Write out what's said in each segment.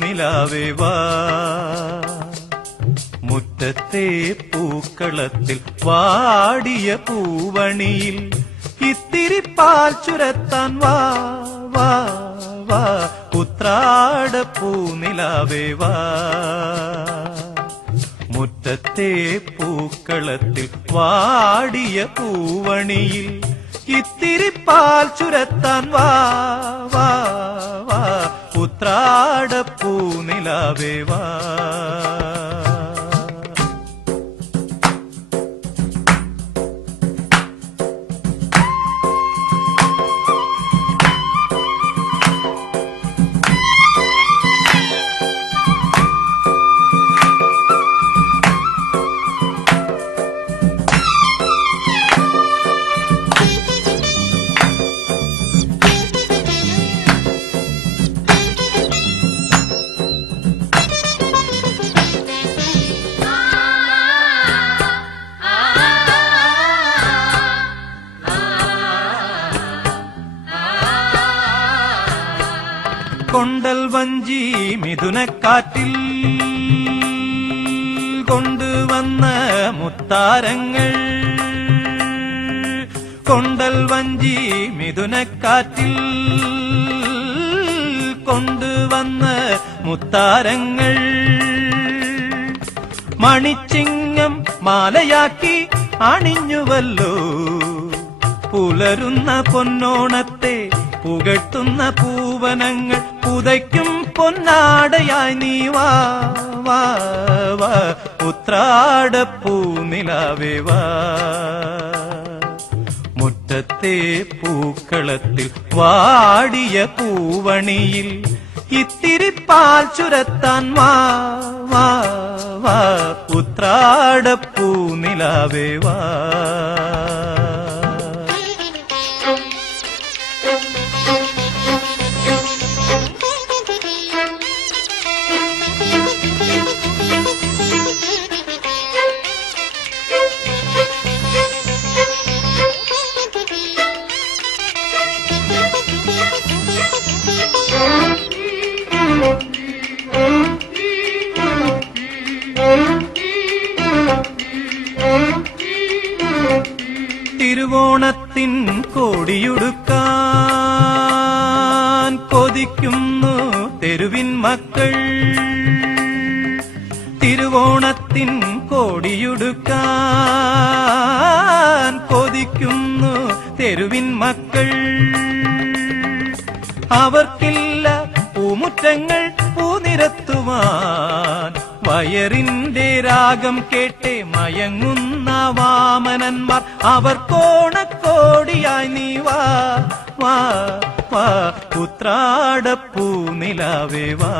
നിലാവേ വാ മുറ്റത്തെ പൂക്കളത്തിൽ വാടിയ പൂവണിയിൽ ഇത്തിരി പാൽ ചുരത്താൻ വാ വാ വാ ഉത്രാട പൂനിലാവേ വാ മുറ്റത്തെ പൂക്കളത്തിൽ വാടിയ പൂവണിയിൽ ഇത്തിരി പാൽ ചുരത്താൻ വാ വാ വാ ഉത്രാട പൂനിലാവേ കൊണ്ടൽ വഞ്ചി മിഥുനക്കാറ്റിൽ കൊണ്ടുവന്ന മുത്താരങ്ങൾ. കൊണ്ടൽ വഞ്ചി മിഥുനക്കാറ്റിൽ കൊണ്ടുവന്ന മുത്താരങ്ങൾ. മണിച്ചിങ്ങം മാലയാക്കി അണിഞ്ഞുവല്ലോ. പുലരുന്ന പൊന്നോണത്തെ പുകഴ്ത്തുന്ന പൂവനങ്ങൾ പുതയ്ക്കും പൊന്നാടയായി നീ വാ വാ വാ. ഉത്രാടപ്പൂ നിലാവേ വാ. മുറ്റത്തെ പൂക്കളത്തിൽ വാടിയ പൂവണിയിൽ ഇത്തിരി പാൽ ചുരത്താൻ വാ വാ വാ. ഉത്രാടപ്പൂ നിലാവേ വാ. തിരുവോണത്തിൻ കോടിയുടുക്കാൻ കൊതിക്കുന്നു തെരുവിൻ മക്കൾ. തിരുവോണത്തിൻ കോടിയുടുക്കാൻ കൊതിക്കുന്നു തെരുവിൻ മക്കൾ. അവർക്കില്ല പൂമുറ്റങ്ങൾ പൂനിരത്തുവാൻ വയറിന്റെ രാഗം കേട്ടേ മയങ്ങുന്ന വാമനന്മാർ. അവർ കോണക്കോടിയായി നീ വാ വാ വാ. ഉത്രാടപ്പൂ നിലാവേ വാ.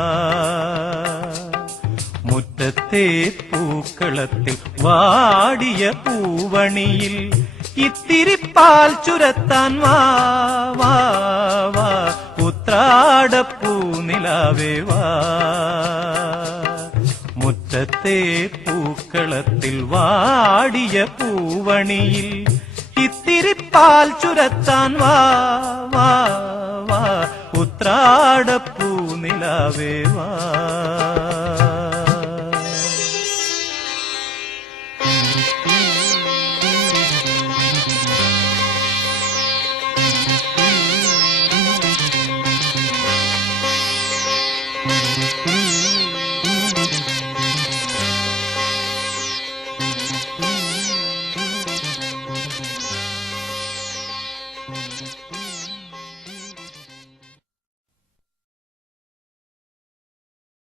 മുറ്റത്തെ പൂക്കളത്തിൽ വാടിയ പൂവണിയിൽ ഇത്തിരി പാൽ ചുരത്താൻ വാ വാ വാ. ഉത്രാടപ്പൂ നിലാവേ വാ. മുറ്റത്തെ പൂക്കളത്തിൽ വാടിയ പൂവണിയിൽ ഇത്തിരി പാൽ ചുരത്താൻ വാ വാ വാ ഉത്രാടപ്പൂ നിലാവേ വാ